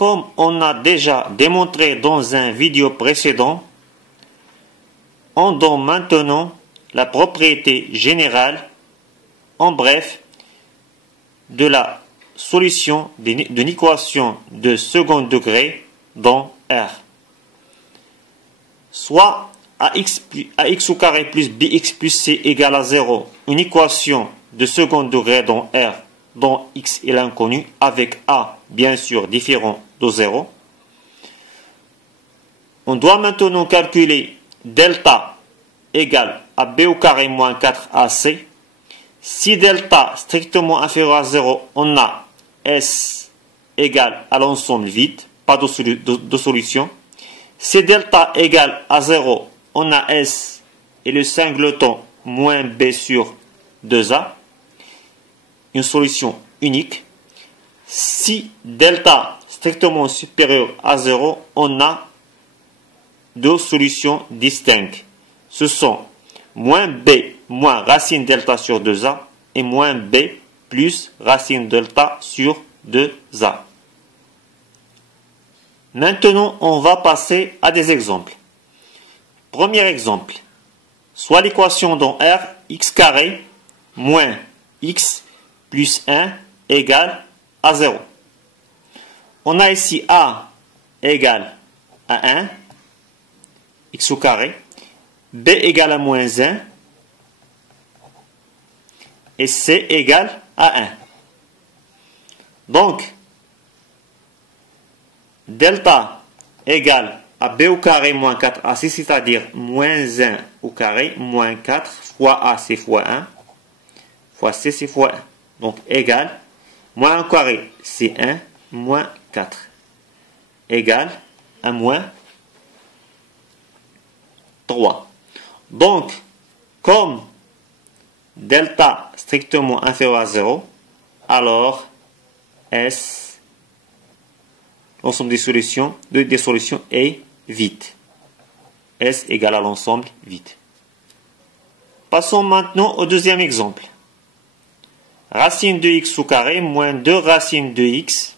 comme on a déjà démontré dans un vidéo précédent, on donne maintenant la propriété générale, en bref, de la solution d'une équation de second degré dans R. Soit ax au carré plus bx plus c égale à 0, une équation de second degré dans R dont x est l'inconnu, avec a bien sûr différent de 0. On doit maintenant calculer delta égale à b au carré moins 4ac. Si delta strictement inférieur à 0, on a S égale à l'ensemble vide, pas de solution. Si delta égale à 0, on a S et le singleton moins B sur 2A, une solution unique. Si delta strictement supérieur à 0, on a deux solutions distinctes. Ce sont moins B moins racine delta sur 2A et moins B plus racine delta sur 2A. Maintenant, on va passer à des exemples. Premier exemple, soit l'équation dans R, x carré moins x plus 1 égale à 0. On a ici A égale à 1, x au carré, B égale à moins 1, et C égale à 1. Donc, delta égale à B au carré moins 4AC, c'est-à-dire moins 1 au carré, moins 4 fois A, c'est fois 1, fois C, c'est fois 1. Donc, égale, moins 1 au carré, c'est 1, moins 4, égale à moins 3. Donc, comme delta strictement inférieur à 0, alors S, l'ensemble des solutions est vide. S égale à l'ensemble vide. Passons maintenant au deuxième exemple. Racine de x au carré moins 2 racine de x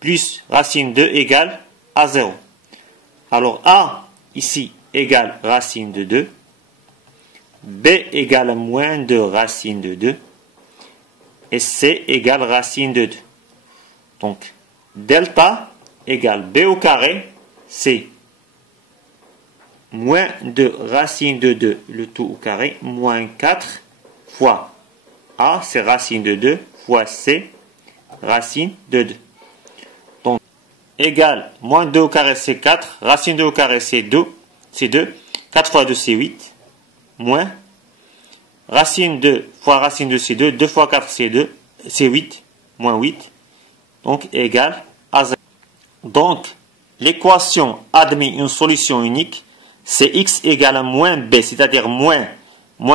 plus racine 2 égale à 0. Alors A, ici, égale racine de 2. B égale à moins 2 racine de 2. Et C égale racine de 2. Donc, delta égale B au carré, c'est moins 2 racine de 2, le tout au carré, moins 4 fois A, c'est racine de 2, fois C, racine de 2. Donc, égale moins 2 au carré, c'est 4, racine de 2 au carré, c'est 2, 4 fois 2, c'est 8, moins racine 2 fois racine de c'est 2, 2 fois 4, c'est 2, c'est 8, moins 8, donc égale à 0. Donc, l'équation admet une solution unique, c'est x égale à moins b, c'est-à-dire moins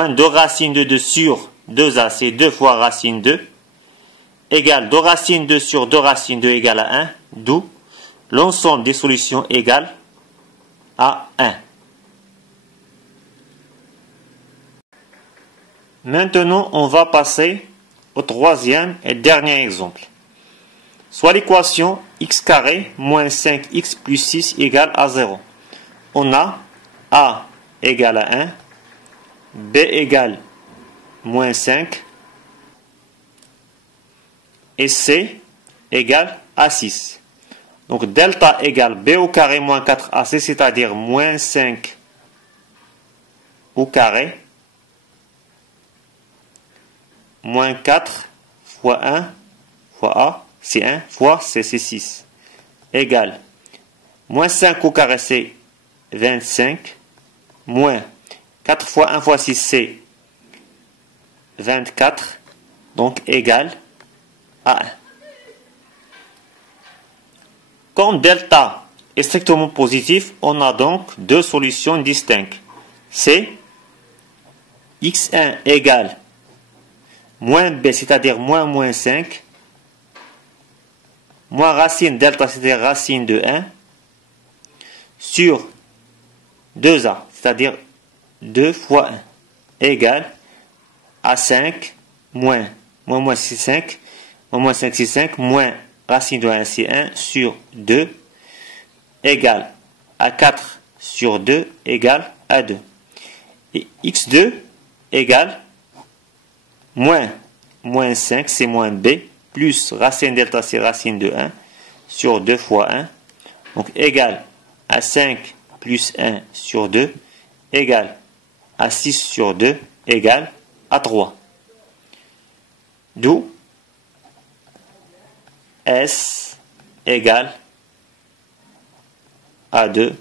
2 racine de 2 sur 2a, c'est 2 fois racine 2, égale 2 racine 2 sur 2 racine 2 égale à 1, d'où l'ensemble des solutions égale à 1. Maintenant, on va passer au troisième et dernier exemple. Soit l'équation x carré moins 5x plus 6 égale à 0. On a A égale à 1, B égale moins 5 et C égale à 6. Donc delta égale B au carré moins 4AC, c'est-à-dire moins 5 au carré, moins 4 fois 1 fois A, c'est 1, fois C, c'est 6, égale moins 5 au carré, c'est 25, moins 4 fois 1 fois 6, c'est 24, donc égale à 1. Comme delta est strictement positif, on a donc deux solutions distinctes. C'est x1 égale moins b, c'est-à-dire moins 5, moins racine delta, c'est-à-dire racine de 1, sur 2a, c'est-à-dire 2 fois 1, égale à 5, moins 6, 5, moins 5, 6, 5, moins racine de 1 c'est 1 sur 2 égale à 4 sur 2 égale à 2. Et x2 égale moins 5, c'est moins b, plus racine delta, c'est racine de 1, sur 2 fois 1, donc égale à 5 plus 1 sur 2, égale à 6 sur 2, égale à 3. D'où S égale à 2